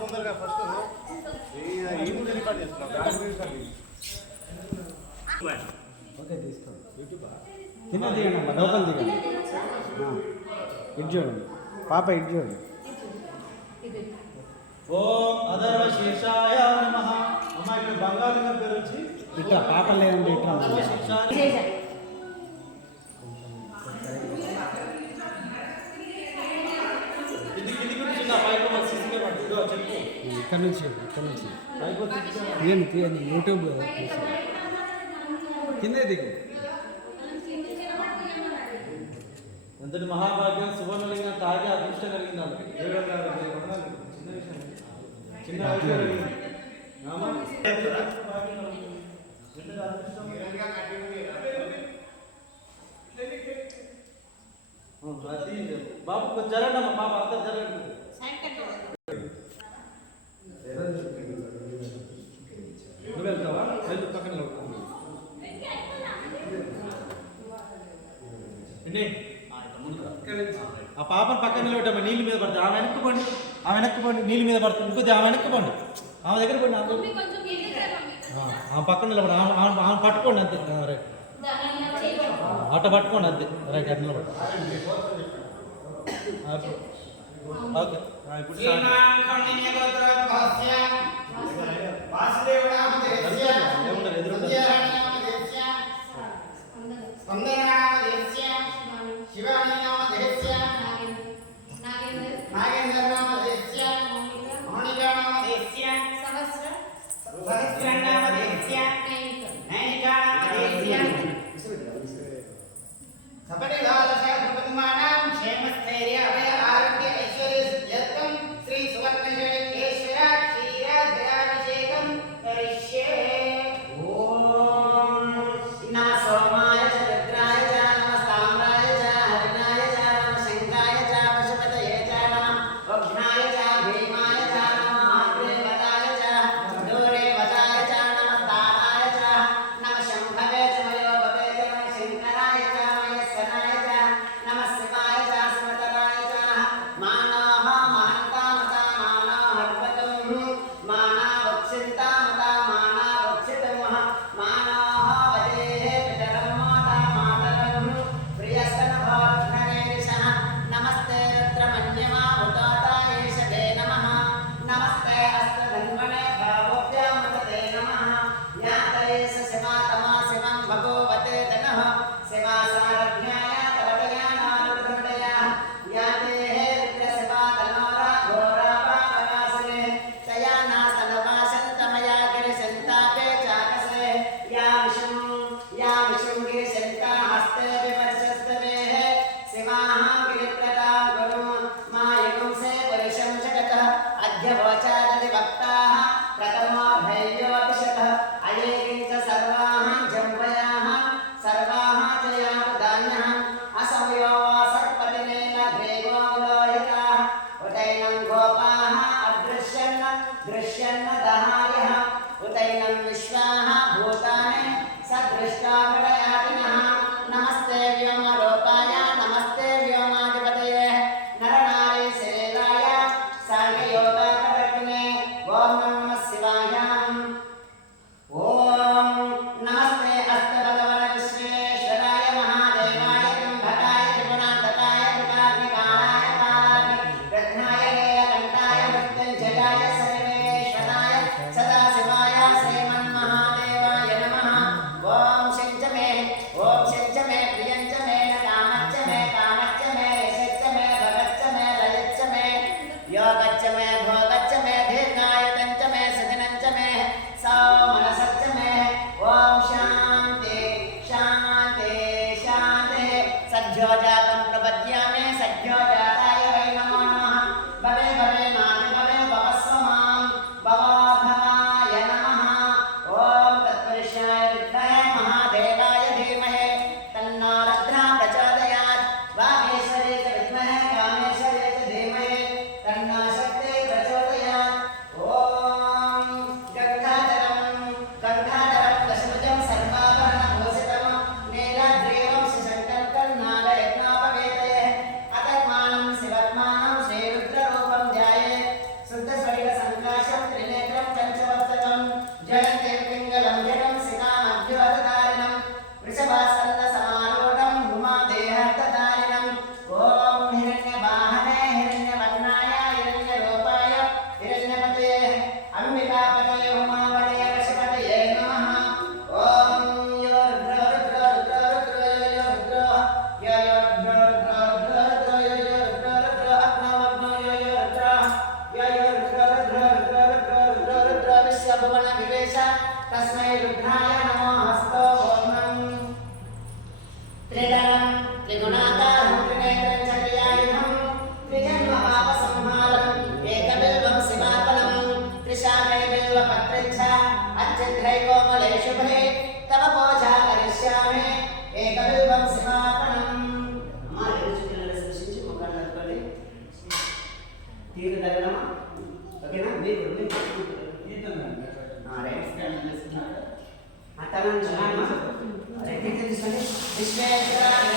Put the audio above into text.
తొందరగా first okay తీసుకోండి కింద దిగండి అమ్మా లోపల దిగండి ఇటు చూడండి పాప ఇటు చూడండి ఓం అధర్వ శీర్షాయ నమః అమ్మ ఇక్కడ బంగారంగా పేరు వచ్చి ఇట్లా పాప లేదంటే ఇట్లా ఇక్కడ నుంచి తీయండి యూట్యూబ్ కిందే దిగు ఎంతటి మహాభాగ్యం సువర్ణ కలిగిన తాగి అదృష్టం కలిగిందాలు చిన్న విషయం చిన్న బాబు జరగండి అమ్మా పాప అంతా జరగండి నువ్వు వెళ్తావా వెళ్తూ పక్కన ఆ పాపను పక్కన నిలబెట్టమ్మా నీళ్ళు మీద పడుతుంది ఆమె వెనక్కి పండి నీళ్ళ మీద పడుతుంది ఇంకొద్ది ఆమె వెనక్కి పండి ఆమె దగ్గర పండి ఆమె పక్కన నిలబడి ఆమె పట్టుకోండి అంతే రైట్ అట్ట పట్టుకోండి అంతే రైట్ అట్లా నిలబడి ఓకే ఇప్పుడు सोमाय चक्राय नमः साम्राय तस्मै रुद्राय नमो हस्तो ओम त्रिदलं त्रिगुणाकारं त्रिनेत्रं च त्रियायुधं त्रिजन्म पापसंहारं एकबिल्वं शिवार्पणं त्रिशाखै बिल्वपत्रं च अच्चिद्रै कोमले शुभे तव पूजा करिष्यामि एकबिल्वं शिवार्पणं अम्मा ఏడుచుకున్నల సృష్టించి ముఖాన్ని నలుపుకోండి తీరు తగలమా ఓకేనా మీరు రైట్ స్టాండ్ చేసుకున్నారు అతను చూడండి రైట్ తీసుకోండి విశ్వేశ్వర